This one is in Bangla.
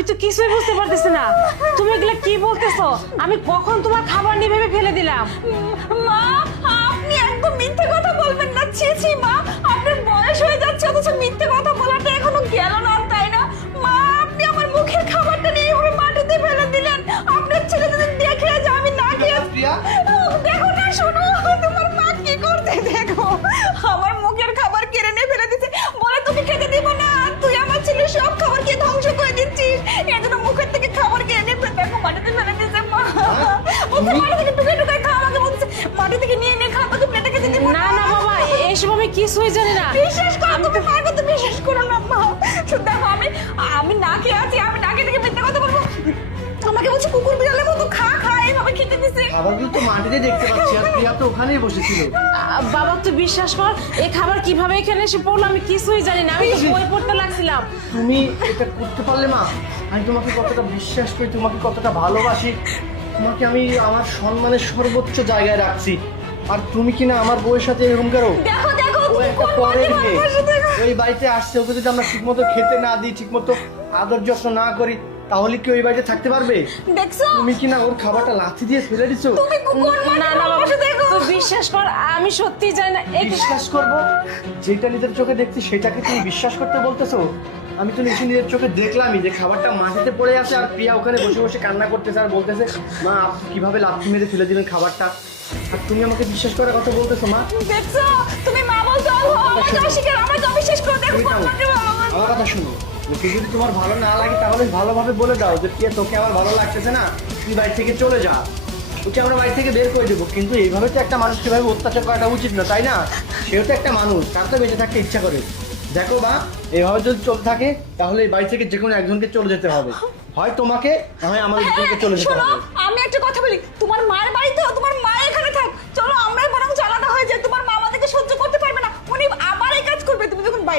আমি তো কিছুই বুঝতে পারতেছি না, তুমি এগুলা কি বলতেছো? আমি কখন তোমার খাবার নিয়ে ভেবে ফেলে দিলাম? মা, আপনি একদম মিথ্যে কথা বলবেন না। ছি ছি মা, আপনার বয়স হয়ে যাচ্ছে অথচ মিথ্যে কথা বলাটা এখনো গেল না, তাই না? মা, আপনি আমার মুখের খাবারটা নিয়ে এইভাবে মাটিতে ফেলে দিলেন। আপনার ছেলে যদি দেখে যে আমি না খেয়ে প্রিয়া, দেখো না, শোনো, তোমার মা কি করতে দেখো। আমার মুখের খাবার কেড়ে নিয়ে ফেলে দিচ্ছে, বলে তোকে খেতে দিব না, আর তুই আমার ছেলের সব খাবার খেয়ে ধ্বংস করে দিচ্ছিস। এই জন্য মুখের থেকে খাবার কেড়ে নিয়ে ফেলে দেখো মাটিতে ফেলে দিচ্ছে। মা বলছে মাটি থেকে টুকে টুকে খা, আমাকে বলছে মাটি থেকে নিয়ে নিয়ে খা, তোকে প্লেটে খেতে দিব না না বাবা, এইসব আমি কিছুই জানি না। বিশ্বাস করো, তুমি মার কথা বিশ্বাস করো না মা। শুধু দেখো, আমি না খেয়ে আছি, আমি না খেয়ে থেকে মিথ্যে কথা বলবো? আমাকে বলছে কুকুর বিড়ালের মতো খা খা, এইভাবে খেতে দিচ্ছে। খাবারগুলো তো মাটিতে দেখতে পাচ্ছি, আর প্রিয়া তো ওখানেই বসেছিল। বাবা তুই বিশ্বাস কর, এই খাবার কিভাবে এখানে এসে পড়লো আমি কিছুই জানি না। আমি তো বই পড়তে লাগছিলাম। তুমি এটা করতে পারলে মা? আমি তোমাকে কতটা বিশ্বাস করি, তোমাকে কতটা ভালোবাসি, তোমাকে আমি আমার সম্মানের সর্বোচ্চ জায়গায় রাখছি, আর তুমি কিনা আমার বউয়ের সাথে এরকম করো। দেখো দেখো, ও তুমি একটা কোন পরের মাটি মেয়ে, ভালোবাসো দেখো। ওই বাড়িতে আসছে, ওকে যদি আমরা ঠিকমতো খেতে না দিই, ঠিকমতো আদর যত্ন না করি, তাহলে কি ওই বাড়িতে থাকতে পারবে? দেখছো তুমি কিনা ওর খাবারটা লাথি দিয়ে ফেলে দিছো। তুমি কোন মাটি না না বাবা, ভালোবাসো দেখো। তুই বিশ্বাস কর, আমি সত্যি জানি না। বিশ্বাস করবো? যেটা নিজের চোখে দেখছি সেটাকে তুমি বিশ্বাস করতে বলতেছো? আমি তো নিজের চোখে দেখলামই যে খাবারটা মাটিতে পড়ে আছে, আর প্রিয়া ওখানে বসে বসে কান্না করতেছে আর বলতেছে মা আপনি কিভাবে লাথি মেরে ফেলে দিলেন খাবারটা, আর তুমি আমাকে বিশ্বাস করার কথা বলতেছো মা? দেখছো, তুমি মা বলছো আমাকে অস্বীকার, আমাকে অবিশ্বাস করে দেখো তুমি কোন থামো। মাটি ভালোবাসো। আমার কথা শুনো, ওকে যদি তোমার ভালো না লাগে তাহলে ভালোভাবে বলে দাও যে প্রিয়া তোকে আমার ভালো লাগতেছে না, তুই বাড়ি থেকে চলে যা, ওকে আমরা বাড়ি থেকে বের করে দেবো। কিন্তু এইভাবে তো একটা মানুষকে এভাবে অত্যাচার করাটা উচিত না, তাই না? সেও তো একটা মানুষ, তার তো বেঁচে থাকতে ইচ্ছা করে। দেখো বা, এইভাবে যদি চলতে থাকে তাহলে এই বাড়ি থেকে যে কোনো একজনকে চলে যেতে হবে, হয় তোমাকে হয় আমাদের দুজনকে চলে যেতে শোনো, হবে। আমি একটা কথা বলি, তোমার মায়ের বাড়ি তো, তোমার মা এখানে থাক, চলো আমরাই